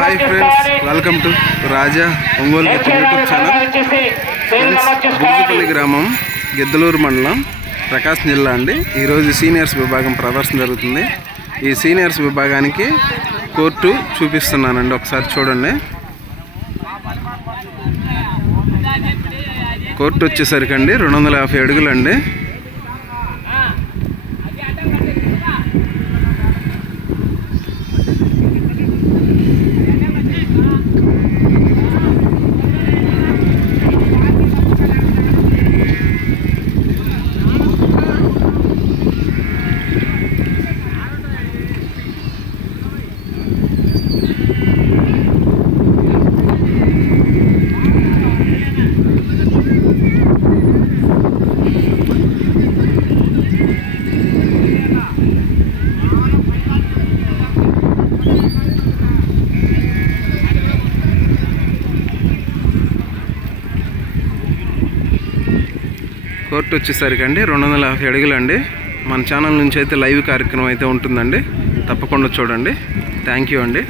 Hi friends, welcome to Raja Ongole YouTube channel. Gujupalli గ్రామం, గిద్దలూరు మండలం, ప్రకాశం జిల్లా అండి. ఈరోజు సీనియర్స్ విభాగం ప్రదర్శన జరుగుతుంది. ఈ సీనియర్స్ విభాగానికి కోర్టు చూపిస్తున్నానండి, ఒకసారి చూడండి. కోర్టు వచ్చేసరికి అండి 250 అడుగులండి. కోర్టు వచ్చేసరికి అండి 250 అడుగులండి. మన ఛానల్ నుంచి అయితే లైవ్ కార్యక్రమం అయితే ఉంటుందండి, తప్పకుండా చూడండి. థ్యాంక్ యూ అండి.